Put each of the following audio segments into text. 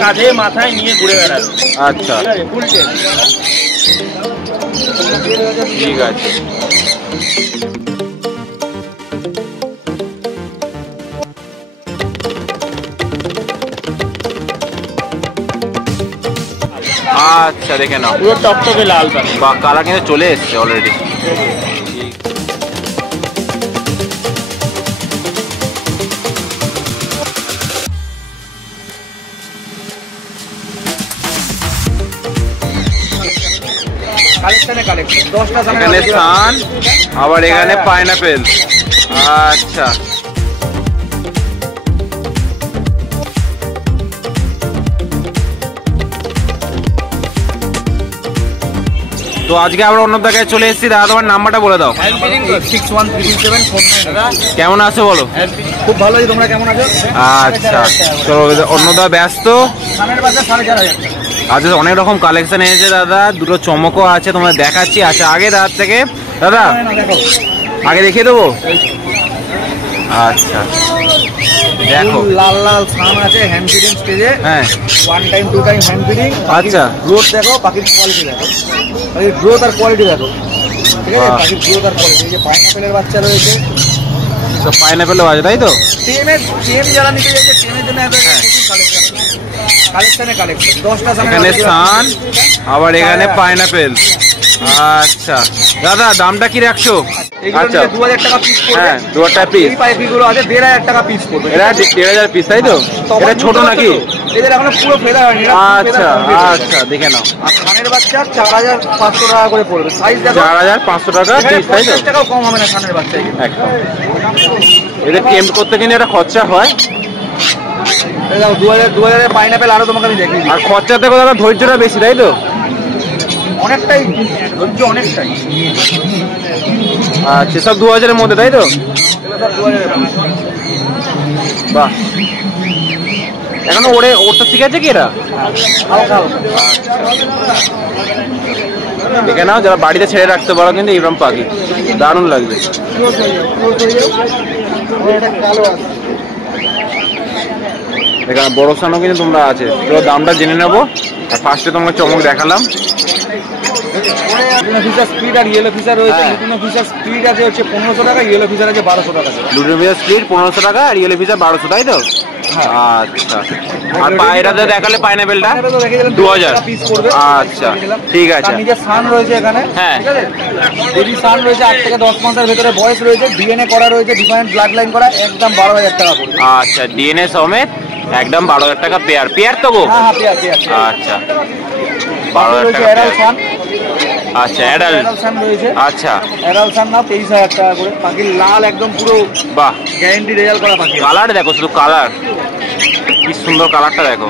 কাঁধে মাথায় নিয়ে ঘুরে বেড়াবে। আচ্ছা ঠিক আছে। আচ্ছা দেখে নাও, পুরো টকটকে লাল পাখি। বা কালার কিন্তু চলে এসছে অলরেডি। এখানে সান, আবার এখানে পাইনাপেল। আচ্ছা তো আজকে আমরা অন্য জায়গায় চলে এসেছি। দাদা তোমার নাম্বারটা বলে দাও। 613749। কেমন আছো বলো? খুব ভালো, তোমরা কেমন আছো? আচ্ছা তো অন্য দা ব্যস্ত। আচ্ছা অনেক রকম কালেকশন এনেছে দাদা, দুটো চমকও আছে, তোমরা দেখাচ্ছি। আচ্ছা আগে দাদা থেকে, দাদা আগে দেখিয়ে দেবো। আচ্ছা দেখো লাল লাল সান আছে হ্যান্ড ফিডিং স্টেজে। হ্যাঁ 1 টাইম 2 টাইম হ্যান্ড ফিডিং। আচ্ছা গ্রোথ দেখো, পাখির কোয়ালিটি দেখো, পাখির গ্রোথ আর কোয়ালিটি দেখো। ঠিক আছে, পাখির গ্রোথ আর কোয়ালিটি। এই যে পাইনাপেলের বাচ্চা রয়েছে, সব পাইনাপেলও আছে তাই তো? টেম যারা নিতে যাচ্ছে, টেমের জন্য কালেকশনে কালেকশন। 10টা এখানে সান, আবার এখানে পাইনাপেল। আচ্ছা দাদা দামটা কি রাখছো? আচ্ছা 2000 টাকা পিস পড়বে। হ্যাঁ 2000 টাকা পিস। এই পাইপিগুলো আছে 1500 টাকা পিস পড়বে। এটা 1500 পিস তাই তো? এটা ছোট নাকি? এদের এখনো পুরো ফেদার হয়নি। আচ্ছা আচ্ছা দেখে নাও। আর খানের বাচ্চা 4500 টাকা করে পড়বে। সাইজ দেখো 4500 টাকা পিস তাই তো? 50 টাকাও কম হবে না খানের বাচ্চা। একদম এদের টেম্প করতে কিন্তু একটা খরচা হয়। এই দাও 2000 পাইনাপেল আরো তোমাকে আমি দেখিয়ে দিই। আর খরচা থেকে দাদা ধৈর্যটা বেশি তাই তো? অনেকটাই ধৈর্য, অনেকটাই। আচ্ছা সব 2000 এর মধ্যে তাই তো? বাহ এখনো ওরটা শিখেছে কি এরা? দেখে নাও, যারা বাড়িতে ছেড়ে রাখতে পারো কিন্তু এইরকম পাখি দারুণ লাগবে। এখানে বড় সানও কিন্তু তোমরা আছে। তো দামটা জেনে নেবো। আর ফার্স্টে তোমাকে চমক দেখালাম। লুটিনো ফিশার স্পিড আর ইয়েলো ফিশার রয়েছে। লুটিনো ফিশার স্পিড আছে হচ্ছে 1500 টাকা, ইয়েলো ফিশার আছে 1200 টাকা। লুটিনো ফিশার স্পিড 1500 টাকা আর ইয়েলো ফিশার 1200 তাই তো? আচ্ছা আর পায়রাতে দেখালে পাইনাপেলটা 2000 পিস পড়বে। আচ্ছা ঠিক আছে। নিজের সান রয়েছে এখানে। হ্যাঁ ঠিক আছে, বেবি সান রয়েছে, 8 থেকে 10 মাসের ভেতরে বয়স রয়েছে, ডিএনএ করা রয়েছে, ডিফারেন্ট ব্লাড লাইন করা, একদম 12000 টাকা পড়বে। আচ্ছা ডিএনএ সমেত একদম 12000 টাকা পেয়ার। পেয়ার তো গো? হ্যাঁ পেয়ার পেয়ার। আচ্ছা 12000 টাকা অ্যাডাল্ট সান। আচ্ছা অ্যাডাল্ট সান রয়েছে। আচ্ছা অ্যাডাল্ট সান না 23000 টাকা করে। পাখি লাল একদম পুরো বাহ, গ্যারান্টি রেজাল্ট করা পাখি। কালার দেখো, শুধু কালার কি সুন্দর, কালারটা দেখো।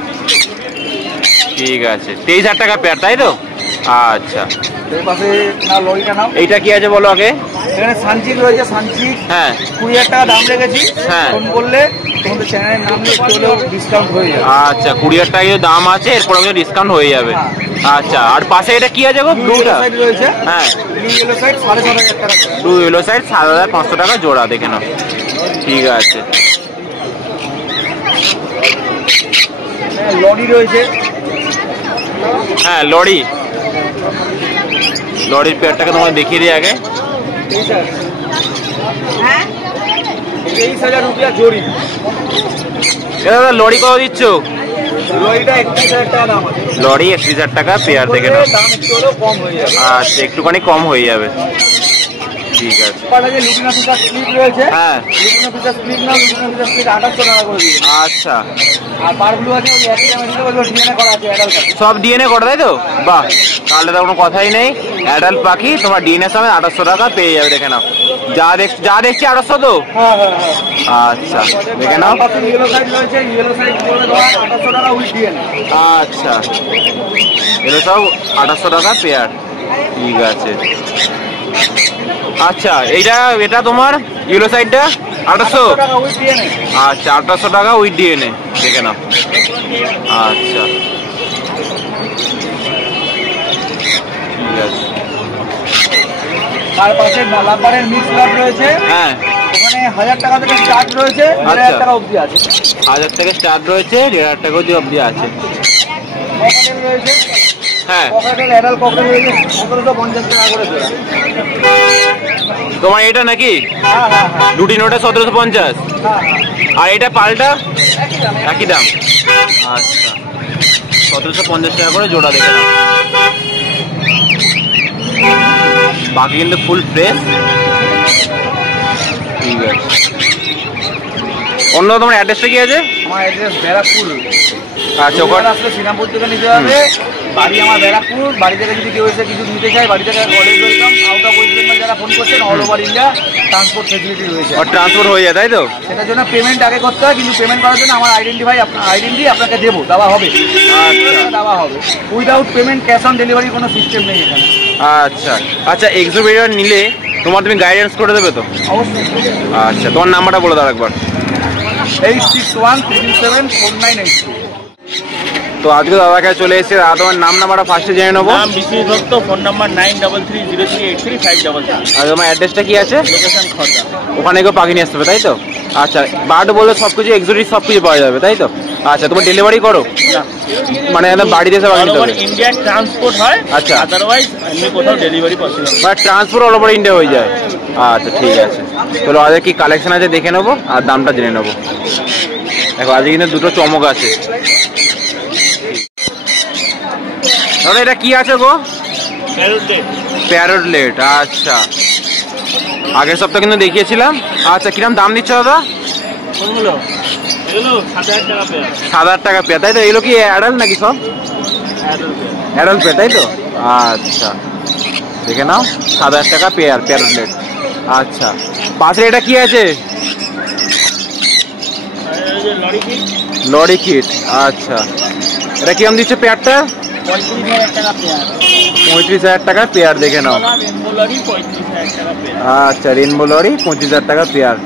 ঠিক আছে 23000 টাকা পেয়ার তাই তো? আচ্ছা এর পাশে না লরিটা নাও। এইটা কি আছে বলো আগে? এখানে সানচিক রয়েছে, সানচিক হ্যাঁ 20000 টাকা দাম রেখেছি। হ্যাঁ ফোন করলে তোমাদের চ্যানেলের নাম নিয়ে একটু হলেও ডিসকাউন্ট হয়ে যাবে। আচ্ছা 20000 টাকা দাম আছে, এরপর আমাদের ডিসকাউন্ট হয়ে যাবে। আচ্ছা আর পাশে এটা কি আছে গো? ব্লুটা সাইড রয়েছে। হ্যাঁ ব্লু ইয়েলো সাইড 7500 টাকা। ব্লু ইয়েলো সাইড 7500 টাকা জোড়া, দেখে নাও। ঠিক আছে লরি রয়েছে। হ্যাঁ লরি, লরির পেয়ারটাকে তোমাকে দেখিয়ে দিই আগে। 23000 রুপিয়া জোড়ি। দাদা লরি কত দিচ্ছ? লরিটা 31000 টাকা দাম আছে। লরি 31000 টাকা পেয়ার, দেখে নাও। দাম একটু হলেও কম হয়ে যাবে। আচ্ছা একটুখানি কম হয়ে যাবে। ঠিক আছে। লুটিনো ফিশার স্প্লিট রয়েছে। হ্যাঁ লুটিনো ফিশার স্প্লিট না, লুটিনো ফিশার স্প্লিট 2800 টাকা করে দিই। আচ্ছা আর পারগুলো আছে ওই একই দামে দিতে বলবো, ডিএনএ করা আছে অ্যাডাল্ট পাখি। সব ডিএনএ করা তাই তো? বাহ, তাহলে তো কোনো কথাই নেই। অ্যাডাল্ট পাখি তোমার ডিএনএ সমেত 2800 টাকা পেয়ে যাবে, দেখে নাও। যা দেখছি 2800 তো? হ্যাঁ হ্যাঁ হ্যাঁ। আচ্ছা দেখে নাও। ইয়েলো সাইড রয়েছে, ইয়েলো সাইড পড়বে তোমার 2800 টাকা উইথ ডিএনএ। আচ্ছা এগুলো সব 2800 টাকা পেয়ার। ঠিক আছে। আচ্ছা এটা তোমার ইয়েলো সাইডটা 2800 টাকা উইথ ডিএনএ। আচ্ছা 2800 টাকা উইথ ডিএনএ, দেখে নাও। আচ্ছা ঠিক আছে। তার পাশে লাম্বারের মিক্স লাভ রয়েছে। হ্যাঁ ওখানে এখানে 1000 টাকা থেকে স্টার্ট রয়েছে, 1000 টাকা অবধি আছে। 1000 থেকে স্টার্ট রয়েছে, 1500 টাকা অবধি আছে। ককাটেল রয়েছে, হ্যাঁ ককাটেল অ্যাডাল্ট ককাটেল রয়েছে 1750 টাকা করে জোড়া। তোমার এটা নাকি হ্যাঁ হ্যাঁ হ্যাঁ দুটি নোটে 1750, আর এটা পাল্টা একই দাম। আচ্ছা 1750 টাকা করে জোড়া, দেখে নাও। বাকি কিন্তু ফুল ফ্রেশ। ঠিক আছে, অন্য তোমার অ্যাড্রেসটা কি আছে? আমার অ্যাড্রেস ব্যারাকপুর। আচ্ছা ওখানে আসলে শ্রীরামপুর থেকে নিতে হবে, বাড়ি আমার ব্যারাকপুর। বাড়ি থেকে যদি কেউ এসে কিছু নিতে চায়, বাড়ি থেকে college welcome. Out of West Bengal যারা ফোন করছেন, all over India transport facility রয়েছে। আর ট্রান্সপোর্ট হয়ে যায় তাই তো? সেটার জন্য পেমেন্ট আগে করতে হয়, কিন্তু পেমেন্ট করার জন্য আমার আইডেন্টি আপনাকে দেওয়া হবে। আচ্ছা দেওয়া হবে without payment, cash on delivery কোনো সিস্টেম নেই এখানে। আচ্ছা আচ্ছা, এক্সোভেটর নিলে তুমি গাইডেন্স করে দেবে তো? অবশ্যই। আচ্ছা তোমার নাম্বারটা বলে দাও একবার। 86137498। তো আজকে দাদার কাছে চলে এসেছে, দাদা তোমার নাম্বারটা ফার্স্টে জেনে নেবো। নাম বিশ্বজিৎ দত্ত, ফোন নাম্বার 9330383533। আর তোমার অ্যাড্রেসটা কি আছে? লোকেশন খড়দা। ওখানে কেউ পাখি নিয়ে আসতে হবে তাই তো? আচ্ছা বার্ড বলে সব কিছু এক্সোটিক সব কিছু পাওয়া যাবে তাই তো? আচ্ছা তোমার ডেলিভারি করো, মানে একদম বাড়িতে এসে পাখি নিতে হবে? ইন্ডিয়ার ট্রান্সপোর্ট হয়, আচ্ছা। আদারওয়াইজ এমনি কোথাও ডেলিভারি পসিবল। মানে ট্রান্সপোর্ট অল ওভার ইন্ডিয়া হয়ে যায়। আচ্ছা ঠিক আছে, চলো আজকে কি কালেকশন আছে দেখে নেবো আর দামটা জেনে নেবো। দেখো আজকে কিন্তু দুটো চমক আছে। দাদা এটা কি আছে গো? প্যারোটলেট। আচ্ছা আগের সপ্তাহ কিন্তু দেখিয়েছিলাম। আচ্ছা কিরম দাম দিচ্ছ দাদা? কোনগুলো? এগুলো 7000 টাকা পেয়ার। 7000 টাকা পেয়ার তাই তো? এগুলো কি অ্যাডাল্ট নাকি সব? অ্যাডাল্ট পেয়ার তাই তো? আচ্ছা দেখে নাও, 7000 টাকা পেয়ার প্যারোটলেট। আচ্ছা পাশে এটা কি আছে? Lorry kit. আচ্ছা এটা কিরম দিচ্ছে পেয়ারটা? 35,000 টাকা পেয়ার। 35,000 টাকা পেয়ার, দেখে নাও। রেনবো লরি 35,000 টাকা পেয়ার। আচ্ছা রেনবো লরি 25,000 টাকা পেয়ার।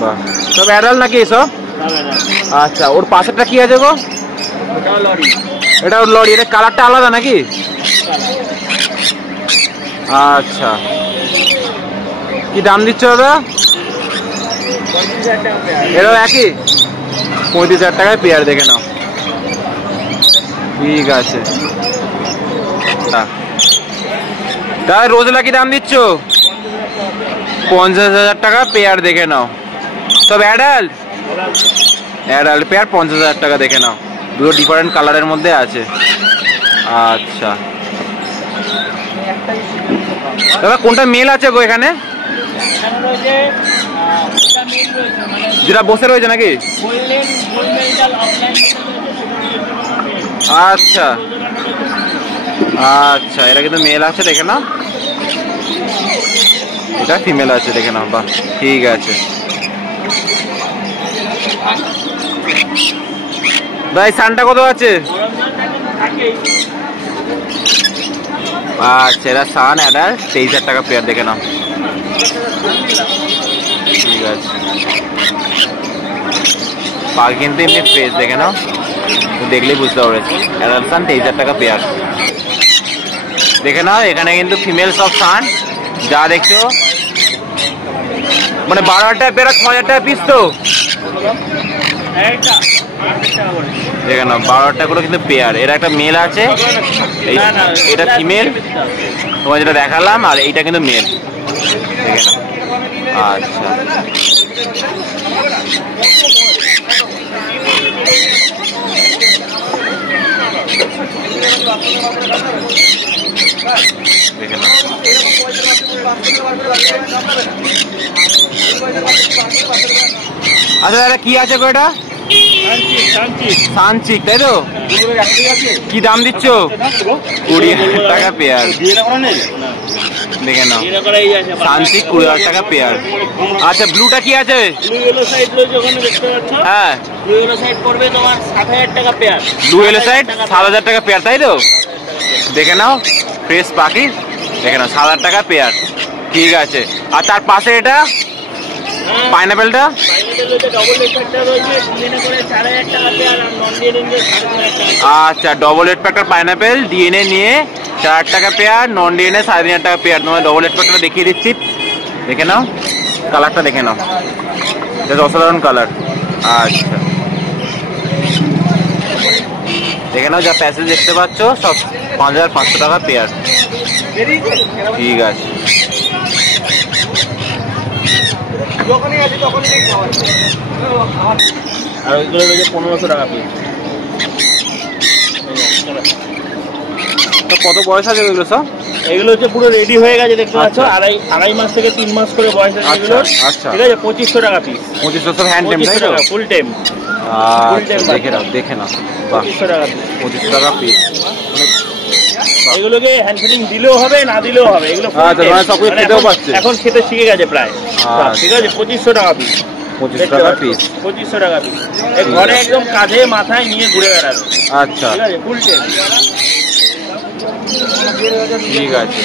বাহ, সব অ্যাডাল্ট নাকি এসব? আচ্ছা ওর পাশেরটা কি আছে গো? ওটাও লরি। এটা ওর লরি, এটা কালারটা আলাদা নাকি? আচ্ছা কি দাম দিচ্ছ দাদা? 35,000 টাকা পেয়ার। এটাও একই 35,000 টাকায় পেয়ার, দেখে নাও। ঠিক আছে দাদা রোজলা কি দাম দিচ্ছ? 50,000 টাকা পেয়ার, দেখে নাও। সব অ্যাডাল্ট পেয়ার 50,000 টাকা, দেখে নাও। দুটো ডিফারেন্ট কালারের মধ্যে আছে। আচ্ছা দাদা কোনটা মেল আছে গো এখানে? এখানে রয়েছে ওটা মেল রয়েছে, মানে যেটা বসে রয়েছে নাকি? Golden gold medal offline. আচ্ছা আচ্ছা এটা কিন্তু মেল আছে, দেখে নাও। এটা ফিমেল আছে, দেখে নাও। বাহ ঠিক আছে ভাই। সানটা কত আছে? আচ্ছা এটা সান অ্যাডাল্ট 23,000 টাকা পেয়ার, দেখে নাও। ঠিক আছে পাখি কিন্তু এমনি ফ্রেশ, দেখে নাও, দেখলেই বুঝতে পারবে। অ্যাডাল্ট সান 23,000 টাকা পেয়ার, দেখে নাও। এখানে কিন্তু ফিমেল সব সান যা দেখছো, মানে 12,000 টাকা পেয়ার, 6,000 টাকা পিস তো, দেখে নাও। 12,000 টাকা করে কিন্তু পেয়ার। এর একটা মেল আছে, এটা ফিমেল তোমার যেটা দেখালাম, আর এইটা কিন্তু মেল, দেখে নাও। আচ্ছা দেখে নাও। আচ্ছা দাদা কি আছে গো এটা? সানচিক তাই তো? কি দাম দিচ্ছ? 20,000 টাকা পেয়ার, দেখে নাও। সানচিক 20,000 টাকা পেয়ার। আচ্ছা ব্লুটা কি আছে? হ্যাঁ ব্লু এলো সাইড 7,000 টাকা পেয়ার তাই তো? দেখে নাও ফ্রেশ পাখি, দেখে নাও 7,000 টাকা পেয়ার। ঠিক আছে আর তার পাশে এটা পাইনাপেলটা? আচ্ছা ডবল রেড প্যাকটার পাইনাপেল ডিএনএ নিয়ে 4,000 টাকা পেয়ার, নন ডিএনএ 3,500 টাকা পেয়ার। তোমার ডবল রেড প্যাকটা দেখিয়ে দিচ্ছি, দেখে নাও, কালারটা দেখে নাও, এটা অসাধারণ কালার। আচ্ছা দেখে নাও, যা প্যাসেজ দেখতে পাচ্ছ সব 5500 টাকা পেয়ার। ঠিক আছে, আর ওইগুলো রয়েছে 1500 টাকা পিস। তো কত বয়স আছে এগুলো সব? এগুলো হচ্ছে পুরো রেডি হয়ে গেছে দেখতে পাচ্ছ, আড়াই মাস থেকে 3 মাস করে বয়স আছে এগুলো। আচ্ছা ঠিক আছে, 2500 টাকা পিস। 2500 সব হ্যান্ড টেম তাই তো? ফুল টেম। দেখে নাও, দেখে নাও, 2500 টাকা পিস। 2500 টাকা পিস। এগুলোকে হ্যান্ড ফিটিং দিলেও হবে, না দিলেও হবে, এগুলো full আচ্ছা, tame। মানে সব কিছু মানে খেতেও পাচ্ছে? এখন খেতে শিখে গেছে প্রায়। আচ্ছা। ঠিক আছে, 2500 টাকা পিস। 2500 টাকা পিস। 2500 টাকা পিস। এই ঘরে একদম কাঁধে মাথায় নিয়ে ঘুরে বেড়াবে। আচ্ছা ঠিক আছে, ফুল টেম। ঠিক আছে,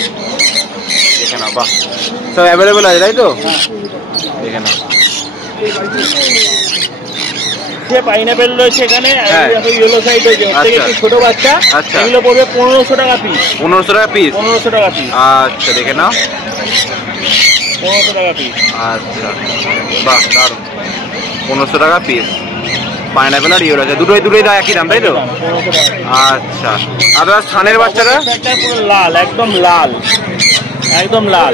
দেখে নাও, বাহ সব অ্যাভেলেবেল আছে তাই তো? দেখে নাও, পাইনাপেল রয়েছে এখানে, হ্যাঁ। ইয়েলো সাইড রয়েছে, ওর থেকে আচ্ছা। একটু ছোট বাচ্চা। আচ্ছা। এগুলো পড়বে 1500 টাকা পিস। 1500 টাকা পিস। 1500 টাকা পিস। আচ্ছা দেখে নাও, 1500 টাকা পিস। আচ্ছা বাহ দারুণ, 1500 টাকা পিস। পাইনাপেল আর ইয়েলো আছে, দুটোই একই দাম তাই তো? 1500 টাকা পিস। আচ্ছা, আর স্থানের বাচ্চারা? ব্যাগটা পুরো লাল, একদম লাল, একদম লাল।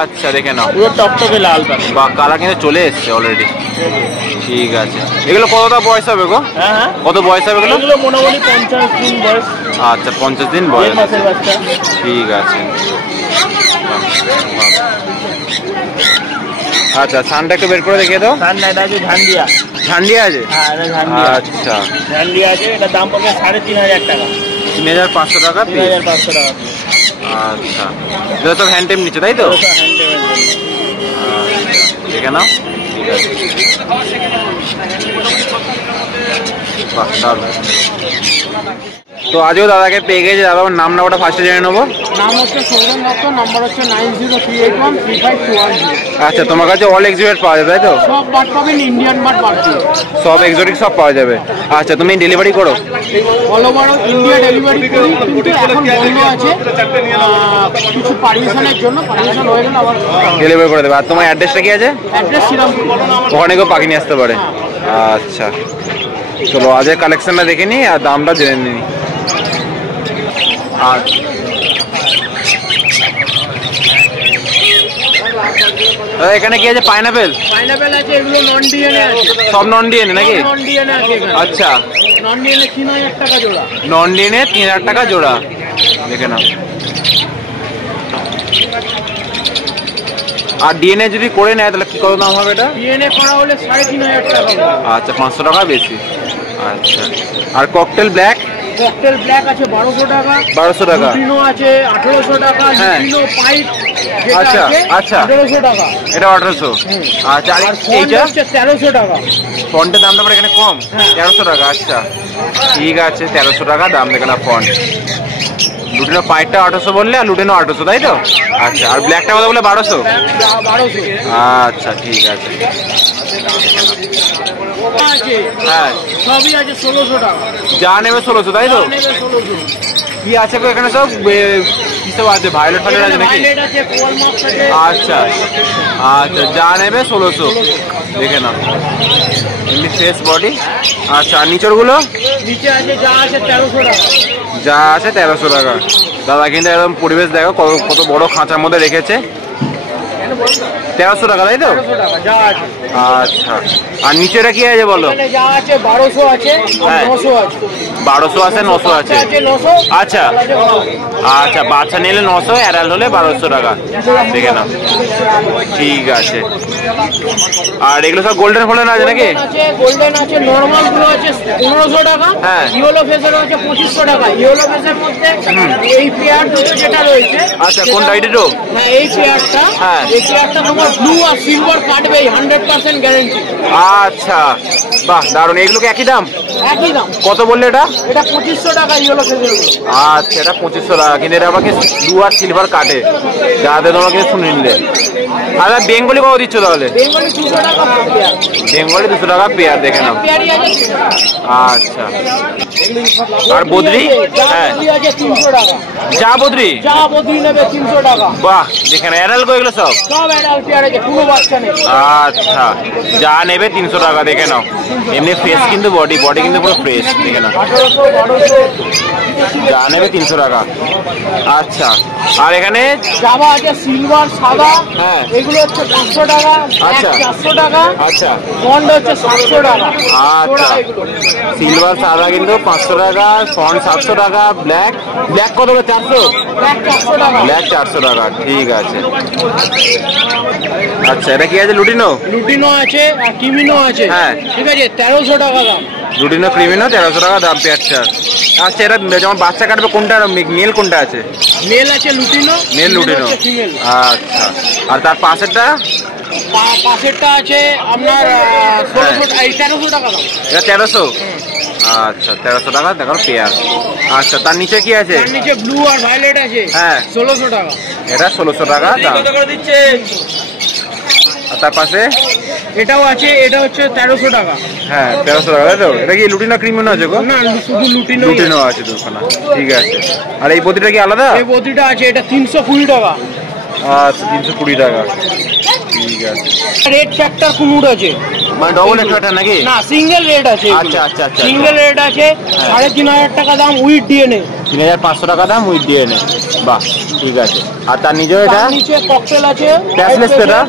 আচ্ছা দেখে নাও, পুরো টকটকে লাল পাবে। বাহ কালার কিন্তু চলে এসছে অলরেডি। ঠিক আছে, এগুলো কতটা বয়স হবে গো? হ্যাঁ হ্যাঁ, কত বয়স হবে এগুলো? এগুলো মোটামুটি 50 দিন বয়স। আচ্ছা 50 দিন 1 বয়স। মাসের বাচ্চা। ঠিক আছে, আচ্ছা সানটা একটু বের করে দেখিয়ে দাও। সান না, এটা আছে ঝান্ডিয়া। ঝান্ডিয়া আছে? হ্যাঁ, এটা ঝান্ডিয়া। আচ্ছা, ঝান্ডিয়া আছে, এটা দাম পড়বে 3500 টাকা। 3500 টাকা পিস। 3500 টাকা পিস। আচ্ছা, এটা সব হ্যান্ড টেম নিচ্ছে তাই তো? ওটা হ্যান্ড পেমেন্ট জন্য। আচ্ছা, দেখে নাও। ঠিক আছে, বাহ দারুণ। তো আজও দাদাকে পেয়ে গেছে, দাদা আমার নাম না ওটা ফার্স্টে জেনে নেবো। নাম হচ্ছে সৌরভ দত্ত, নাম্বার হচ্ছে 90381352। আচ্ছা, তোমার কাছে অল এক্সিবিট পাওয়া যাবে তাই তো? সব বাট পাবেন, ইন্ডিয়ান বাট বাদ দিয়ে সব এক্সোটিক সব পাওয়া যাবে। আচ্ছা, তুমি ডেলিভারি করো? অল ওভার ইন্ডিয়া ডেলিভারি করি, কিন্তু এখন বন্ধ আছে কিছু পারমিশনের জন্য। পারমিশন হয়ে গেলে আবার ডেলিভারি করে দেবে। আর তোমার অ্যাড্রেসটা কি আছে? অ্যাড্রেস শ্রীরামপুর। ওখানে কেউ পাখি নিয়ে আসতে পারে। আচ্ছা চলো আজের কালেকশনটা দেখে নিই আর দামটা জেনে নিই। আর এখানে কি আছে? পাইনাপেল? পাইনাপেল আছে, এগুলো নন ডিএনএ আছে। সব নন ডিএনএ নাকি? নন ডিএনএ আছে এখানে। আচ্ছা, নন ডিএনএ 3000 টাকা জোড়া। নন ডিএনএ 3000 টাকা জোড়া। দেখে নাও। আর ডিএনএ যদি করে নেয় তাহলে কি কত দাম হবে এটা? ডিএনএ করা হলে 3500 টাকা। আচ্ছা, 500 টাকা বেশি। আচ্ছা, আর ককটেল ব্ল্যাক? ককটেল ব্ল্যাক আছে 1200 টাকা। 1200 টাকা। লুটিনো আছে 1800 টাকা। হ্যাঁ। লুটিনো পাইপ আচ্ছা, যেটা আছে আচ্ছা। 1800 টাকা। এটা 1800। আচ্ছা, আর আর ফন্ট এইটা হচ্ছে 1300 টাকা। ফন্টের দামটা পরে এখানে কম? হ্যাঁ। 1300 টাকা। আচ্ছা ঠিক আছে, 1300 টাকা দাম দেখে না ফন্ট। লুটিনো পাইপটা 1800 বললে, আর লুটিনো 1800 তাই তো? আচ্ছা, আর ব্ল্যাকটা কথা বলে 1200? 1200 আচ্ছা ঠিক আছে। আছে। হ্যাঁ, সবই আছে 1600 টাকা। যা নেবে 1600 তাই তো? নেবে 1600। কি আছে গো এখানে সব? কি সব আছে? ভায়োলেট ফাইলেট আছে নাকি? ভাইলেট আছে, কোয়াল মার্কস আছে। আচ্ছা আচ্ছা, যা নেবে 1600। দেখে না এমনি ফেস বডি। আচ্ছা, আর নিচরগুলো? নিচে আছে যা আছে 1300 টাকা। যা আছে 1300 টাকা। দাদা কিন্তু একদম পরিবেশ দেখো কত বড় খাঁচার মধ্যে রেখেছে। 1300 টাকা তাই তো? 1300 টাকা যা আছে। আচ্ছা, আর নিচেটা কি আছে বলো? এখানে যা আছে 1200 আছে আর হ্যাঁ। 900 আছে। 1200 আছে, 900 আছে। আছে 900। আচ্ছা আচ্ছা, বাচ্চা নিলে 900, অ্যাডাল্ট হলে 1200 টাকা। দেখে নাও। ঠিক আছে, আর এগুলো সব গোল্ডেন ফোল্ডেন আছে নাকি? গোল্ডেন আছে, নরমাল গুলো আছে 1500 টাকা। হ্যাঁ। ইয়েলো ফেসের আছে 2500 টাকা। ইয়েলো ফেসের মধ্যে এই পেয়ার যেটা রয়েছে। আচ্ছা, কোনটা? এইটা? হ্যাঁ, এই পেয়ারটা। হ্যাঁ। এই পেয়ারটা তোমার ব্লু আর সিলভার কাটবে 100% গ্যারান্টি। আচ্ছা, বাহ দারুণ। এগুলোকে একই দাম? একই দাম। কত বললে এটা? এটা 2500 টাকা ইয়েলো ফেজের। আচ্ছা, এটা 2500 টাকা, কিন্তু এটা আমাকে ব্লু আর সিলভার কাটে, যাতে তোমাকে শুনে নিলে। আর বেঙ্গলি কত দিচ্ছ তাহলে? বেঙ্গলি 200 টাকা পেয়ার। বেঙ্গলি 200 টাকা পেয়ার, দেখে নাও। পেয়ারই আছে। আচ্ছা, আর বদ্রি? হ্যাঁ, বদ্রি আছে 300 টাকা। যা বদ্রি? যা বদ্রি নেবে 300 টাকা। বাহ, দেখে না অ্যাডাল গো এগুলো সব? সব অ্যাডাল্ট পেয়ার আছে, কোনো বাচ্চা নেই। আচ্ছা, যা নেবে 300 টাকা, দেখে নাও। এমনি ফ্রেশ কিন্তু, বডি কিন্তু পুরো ফ্রেশ, দেখে নাও। 1800 1200 যা নেবে 300 টাকা। আচ্ছা, আর এখানে জামা আছে সিলভার সাদা। হ্যাঁ। এগুলো হচ্ছে 500 টাকা। আচ্ছা। 400 টাকা। আচ্ছা বন্ড হচ্ছে 700 টাকা। আচ্ছা, সিলভার সাদা কিন্তু 500 টাকা, ফন্ট 700 টাকা, ব্ল্যাক কত হবে? 400? ব্ল্যাক 400 টাকা। ব্ল্যাক 400 টাকা, ঠিক আছে। আচ্ছা, এটা কি আছে? লুটিনো? লুটিনো আছে আর কিমিনো আছে। হ্যাঁ। ঠিক আছে, 1300 টাকা দাম। লুটিনো ক্রিমিনো 1300 টাকা দাম পেয়ারটা। আচ্ছা, এটা যেমন বাচ্চা কাটবে কোনটা, মেল কোনটা আছে? মেল আছে লুটিনো। Mail lutino. ফিমেল। আচ্ছা, আর তার পাশেরটা? পাশেরটা আছে আপনার 1300 টাকা দাম। এটা 1300? আচ্ছা, 1300 টাকা দেখো পেয়ার। আচ্ছা, তার নিচে কি আছে? তার নিচে ব্লু আর ভায়োলেট আছে। হ্যাঁ। 1600 টাকা। এটা 1600 টাকা দাম। আর তার পাশে এটাও আছে, এটা হচ্ছে 1300 টাকা। হ্যাঁ, 1300 টাকা, তাই তো? এটা কি লুটিনো ক্রিমিনো আছে গো? না, শুধু লুটিনো। লুটিনো আছে দুখানা, ঠিক আছে। আর এই বদ্রিটা কি আলাদা? এই বদ্রিটা আছে, এটা 320 টাকা। আচ্ছা, 320 টাকা, ঠিক আছে। রেড ফ্যাক্টর কুমুর আছে। মানে ডবল একটা নাকি? না, সিঙ্গেল রেড আছে। আচ্ছা আচ্ছা আচ্ছা, সিঙ্গেল রেড আছে 3500 টাকা দাম উইথ ডিএনএ। 3500 টাকা দাম উইথ ডিএনএ, বাহ, ঠিক আছে। আর তার নিচে এটা তার নিচে ককটেল আছে। ট্যাসলেস এটা?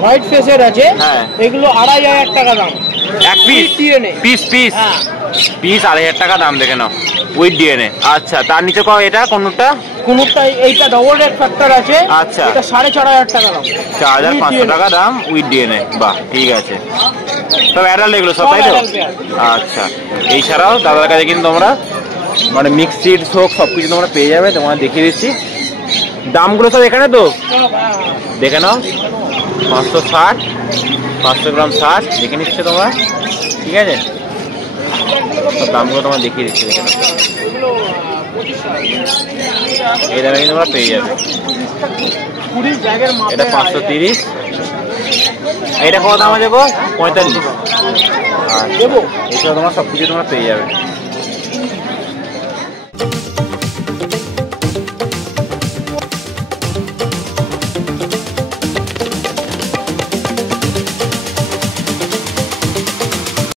হোয়াইট ফেসের আছে। হ্যাঁ। এগুলো 2500 টাকা দাম। এক পিস? ডিএনএ পিস হ্যাঁ। পিস 2500 টাকা দাম, দেখে নাও, উইথ ডিএনএ। আচ্ছা, তার নিচে এটা কোনটা? কোনটা? এইটা ডবল রেড ফ্যাক্টর আছে। আচ্ছা, এটা 4500 টাকা দাম। 4500 টাকা দাম উইথ ডিএনএ, বাহ, ঠিক আছে। তবে অ্যাডাল্ট এগুলো সব, তাই তো? আচ্ছা, এই ছাড়াও দাদার কাছে কিন্তু তোমরা মানে মিক্স সিড হোক সবকিছু তোমরা পেয়ে যাবে। তোমরা দেখিয়ে দিচ্ছি দামগুলো সব এখানে তো, দেখে নাও। 560, 500 গ্রাম 60, দেখে নিচ্ছে তোমরা, ঠিক আছে? সব দামগুলো তোমরা দেখিয়ে দিচ্ছি, দেখে নাও। এই দামে কিন্তু তোমরা পেয়ে যাবে। এটা 530, এটা কত দাম আছে গো? 45। আর এছাড়া তোমার সব কিছু তোমরা পেয়ে যাবে।